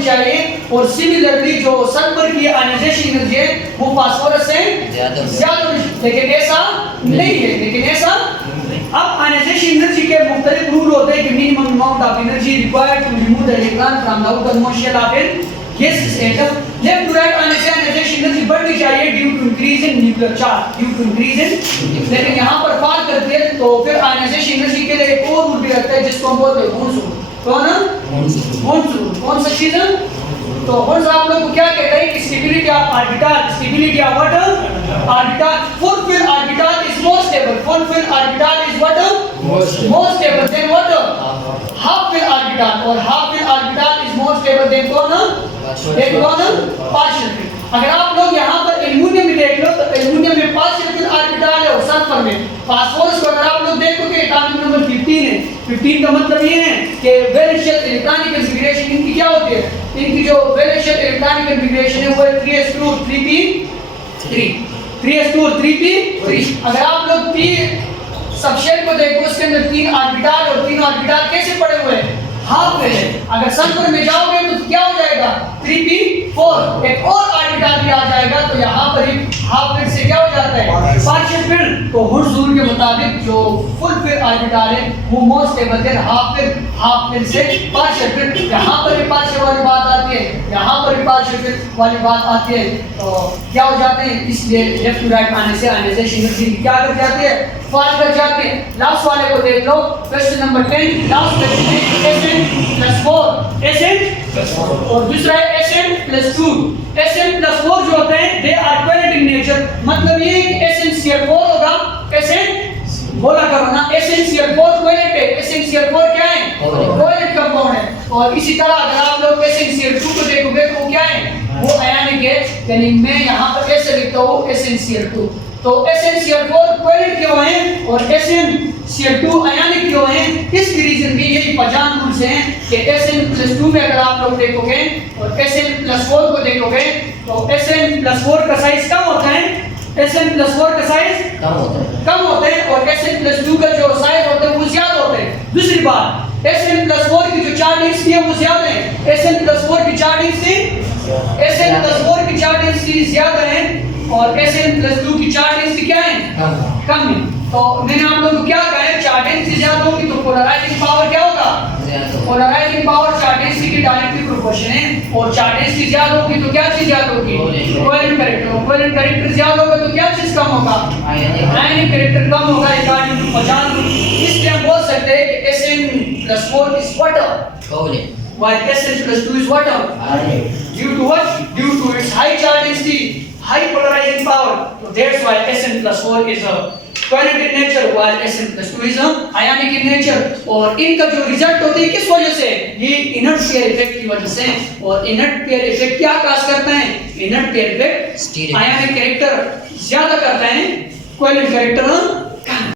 होनी चाहिए, और सिमिलरली जो सल्फर की आयनाइजेशन एनर्जी है वो फास्फोरस से ज्यादा होनी चाहिए, लेकिन ऐसा नहीं है। अब आयनाइजेशन एनर्जी के मुख्तलिफ रूल होते हैं कि minimum amount of energy required to remove the electron from the outer most shell of an gas atom. Left to right आने से आयनाइजेशन एनर्जी बढ़नी चाहिए due to increase in nuclear charge, लेकिन यहाँ पर फॉल करती है, तो फिर आयनाइजेशन एनर्जी के लिए एक और रूल भी रखता है जिसको हम बोलते हैं हॉर्न्स रूल। कौन सा चीज है? तो हॉर्न्स आप लोग को क्या कहता है कि stability of what orbital, full orbital is more stable, full orbital is what more stable than what half fill orbital, और half fill orbital is more stable than partial fill. अगर आप लोग यहाँ पर एल्युमिनियम में देख लो तो एल्युमिनियम में पार्शियल फिल ऑर्बिटल है और सल्फर में फास्फोरस को अगर आप लोग देखोगे एटॉमिक नंबर 15 है। 15 का मतलब ये है कि वैलेंशियल इलेक्ट्रॉनिक कॉन्फ़िगरेशन इनकी क्या होती है, इनकी जो वैलेंशियल इलेक्ट्रॉनिक कॉन्फ़िगरेशन है वो है 3s2 3p3। अगर आप लोग p सबशेल को देखो उसके अंदर 3 ऑर्बिटल और 3 ऑर्बिटल कैसे पड़े हुए हैं, हाफ में है। अगर सल्फर में जाओगे तो क्या हो जाएगा 3p4, एक और ऑर्बिटल भी आ जाएगा, तो यहाँ पर ही हाफ फिल से क्या हो जाता है पार्शियल फिल। तो हॉर्न्स रूल के मुताबिक जो फुल फिल ऑर्बिटल है वो more stable than half fill से पार्शियल फिल। यहाँ पर भी पार्शियल वाली बात आती है, यहाँ पर भी पार्शियल फिल वाली बात आती है, तो क्या हो जाते हैं, इसलिए लेफ्ट टू राइट आने से आयनाइजेशन एनर्जी क्या कर जाती है, फॉल कर जाती है। लास्ट वाले को देख लो, क्वेश्चन नंबर 10, लास्ट क्वेश्चन है Sn+4, Sn और दूसरा है Sn+2। Sn+4 जो होते हैं they are covalent in nature, मतलब ये है कि SnCl4 होगा, Sn बोला करो ना, SnCl4 कोवेलेंट है, SnCl4 क्या है कोवेलेंट कंपाउंड है। और इसी तरह अगर आप लोग SnCl2 को देखोगे तो वो क्या है, वो आयनिक है, यानी मैं यहाँ पर ऐसे लिखता हूँ SnCl2। तो SnCl4 कोवेलेंट क्यों है और SnCl2 आयनिक क्यों है, इसकी रीजन भी यही पहचान रूल्स हैं कि Sn+2 में अगर आप लोग देखोगे और Sn+4 को देखोगे तो Sn+4 का साइज कम होता है, Sn+4 का साइज कम होता है और Sn+2 का जो साइज होता है वो ज्यादा होता है। दूसरी बात, Sn+4 की जो चार्ज डेंसिटी है वो ज्यादा है, Sn+4 की चार्ज डेंसिटी ज्यादा है और Sn+2 की चार्ज डेंसिटी क्या है कम है। तो मैंने आप लोगों को क्या कहा है, चार्ज डेंसिटी ज्यादा होगी तो पोलराइजिंग पावर क्या होगा, पोलराइजिंग पावर चार्ज डेंसिटी की डायरेक्टली प्रोपोर्शन है, और चार्ज डेंसिटी ज्यादा होगी तो क्या चीज ज्यादा होगी, कोवेलेंट कैरेक्टर ज्यादा होगा तो क्या चीज कम होगा, आयनिक कैरेक्टर कम होगा। अकॉर्डिंग टू पहचान, इसलिए हम बोल सकते हैं कि Sn+4 is water while Sn+2 is water due to what, due to its high charge density, high polarizing power. So that's why Sn+4 is a covalent in nature while Sn+2 is a ionic in nature। और इनका जो result होते हैं किस वजह से, ये inert pair effect की वजह से। और इनर्ट पेयर इफेक्ट क्या काज करता है, इनर्ट पेयर इफेक्ट आयनिक कैरेक्टर ज्यादा करता है, कोवेलेंट कैरेक्टर